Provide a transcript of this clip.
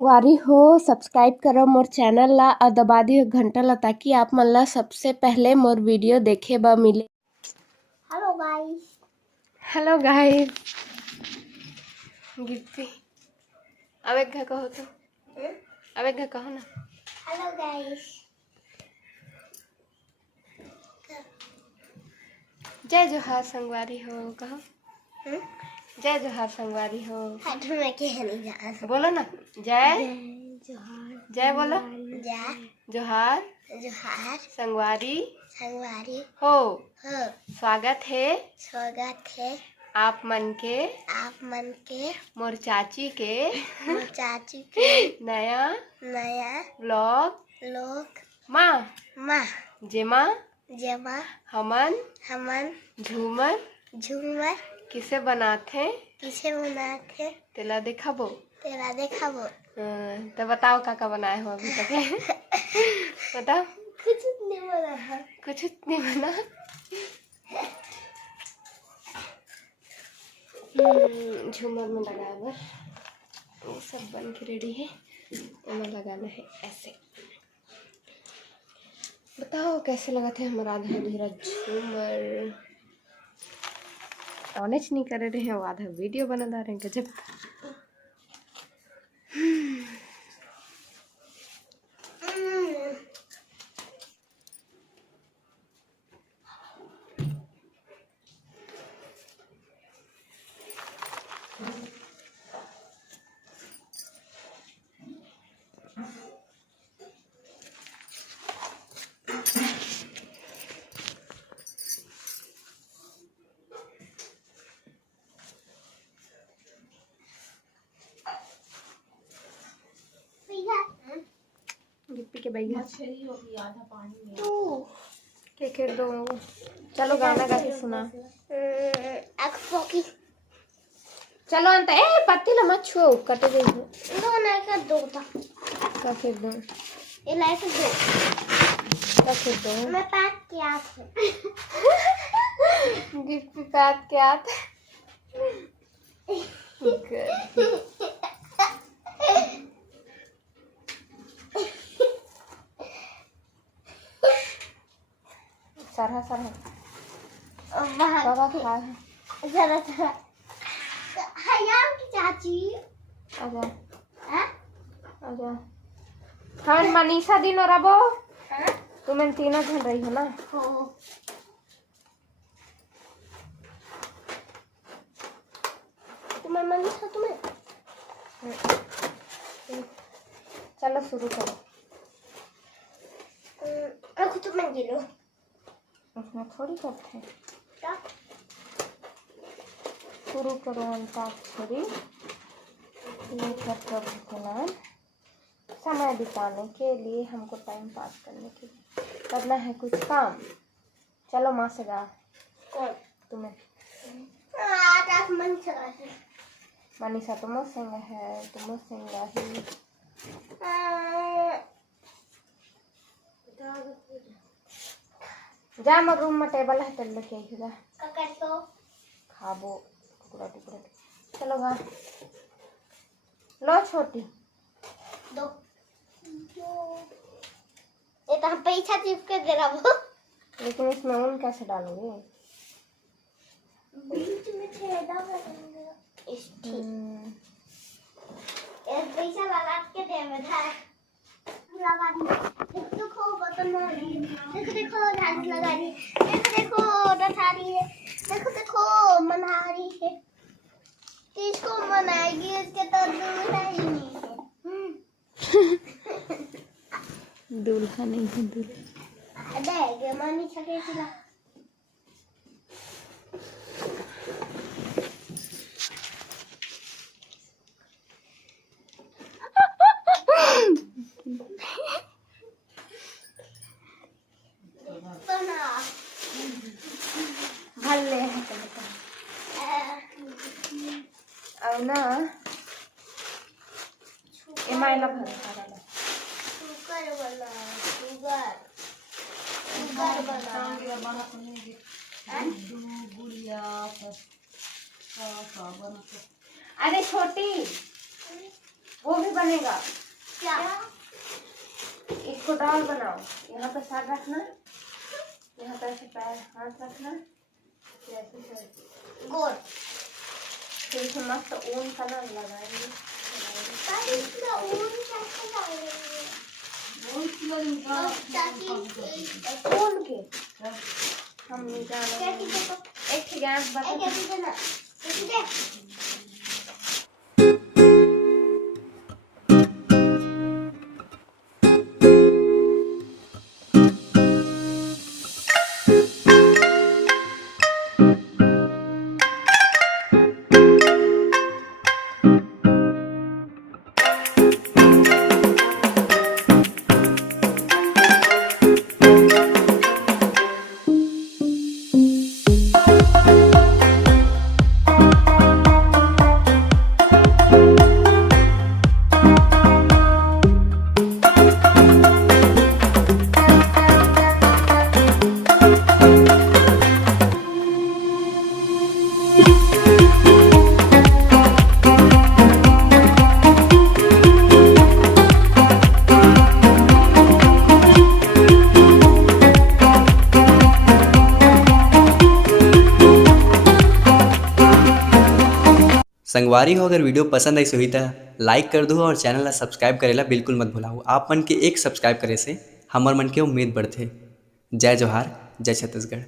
वारी हो सब्सक्राइब करो मोर चैनल ला और दबा दियो घंटा ला ताकि आप मन ला सबसे पहले मोर वीडियो देखे बर मिले। Hello guys. Hello guys. Gifty अब एक घर कहो तो अब एक घर कहो ना। Hello guys. जय जोहार संगवारी हो कहो। जय जोहार संगवारी हो। मैं कह नहीं जा बोलो ना जय जोहार। जय बोलो जय जोहार जोहार संगवारी संगवारी हो। हो। स्वागत है आप मन के मोर चाची के नया व्लॉग माँ जेमा हमन झूमर किसे बनाथे तेला दिखाबो। तो बताओ काका बनाए हो अभी तक बताओ। कुछ नहीं बना है। कुछ नहीं बना। झूमर में लगाए बर ये सब बन के रेडी है। इन्हें लगाना है ऐसे। बताओ कैसे लगा थे हमारा आधा अधूरा झूमर। ऑनेच नहीं कर रहे हैं वो आधा वीडियो बना रहे हैं गजब। गिप्पी के भैया के दो। चलो गाना गा के सुना। चलो अंत ए पत्ती ला मत छुओ कटे गई है। दो ना कर दो था। का फिर दो ये लाइट दो। का फिर दो मैं पैक किया था। गिफ्ट पैक क्या था। सरहा बाबा खा है जरा हयाम की चाची आजा हैं आजा। हाँ मनीषा दिन और अबो तुम्हें तीनों घन रही हो ना। हो तुम्हें मनीषा तुम्हें चलो शुरू करो। रखो तुम्हें गिरो उसमें थोड़ी करते हैं। क्या शुरू करो अंताक्षरी लेकर प्रभु के नाम। समय बिताने के लिए हमको टाइम पास करने के लिए करना है कुछ काम। चलो माँ से गा। कौन तुम्हें आज मन चला है। मनीषा तुम सिंग है तुम सिंगा ही। जा मोर रूम में टेबल है टेबल लेके आई जा खाबो टुकड़ा टुकड़ा। चलो गा लो छोटी दो ये तो हम पैसा चिपके दे रहा वो। लेकिन इसमें ऊन कैसे डालोगे। बीच में छेदा करेंगे इस पैसा लगा के दे में था लगा दी। देखो बटन मारी देखो झाड़ू लगा रही देखो डठा रही है देखो मना रही है। किसको मनाएगी इसके तो दूल्हा ही नहीं है। दूल्हा नहीं है दूल्हा। देख मानी छके खिला भले है अब ना एमाइला भर शुगर बना शुगर अरे छोटी वो भी बनेगा। क्या? इसको डॉल बनाओ। यहाँ पे सर रखना, यहाँ पे ऐसे पैर हाथ रखना, जैसे से गोल। फिर इसमें मस्त ऊन कलर लगाएंगे। पर इसमें ऊन कैसे डालेंगे? ताकि ऊन के हम नहीं जाना। एक गैस बता। संगवारी हो, अगर वीडियो पसंद आई हुई तो लाइक कर दो और चैनल ला सब्सक्राइब करेला बिल्कुल मत भुलाओ। आप मन के एक सब्सक्राइब करे से हमर मन के उम्मीद बढ़थे। जय जोहार, जय छत्तीसगढ़।